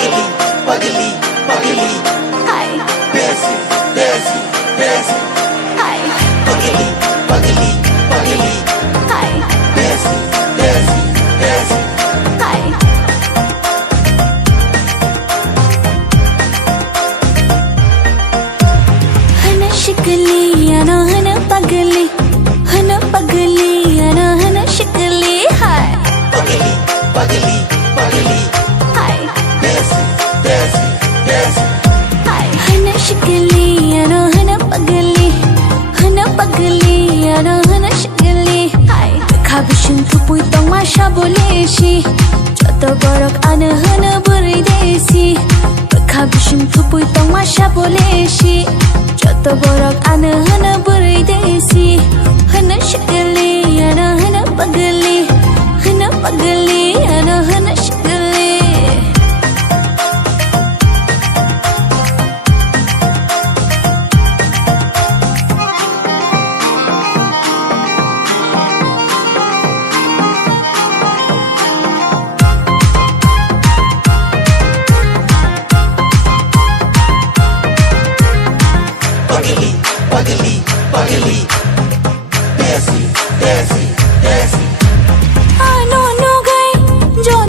pagli, pagli, pagli. Hi. Desi, Desi, Desi. Hi. Pagli, pagli, pagli. Hi. Desi, Desi, Desi. Hi. हन शिकली अना हन पगली अना हन शिकली हाय Pagli, pagli, pagli. हाय Desi, Desi, Desi. हाय हन शिकली अना हन पगली अना हन शिकली हाय खाबिशन थुपुई तंग माशा बोलेशी joto borok ana hana burui desi खाबिशन थुपुई तंग माशा बोलेशी joto borok ana hana burui desi hana शिकली अना हन पगली अना हन शिकली Pagli, pagli, pagli. Desi, Desi, Desi.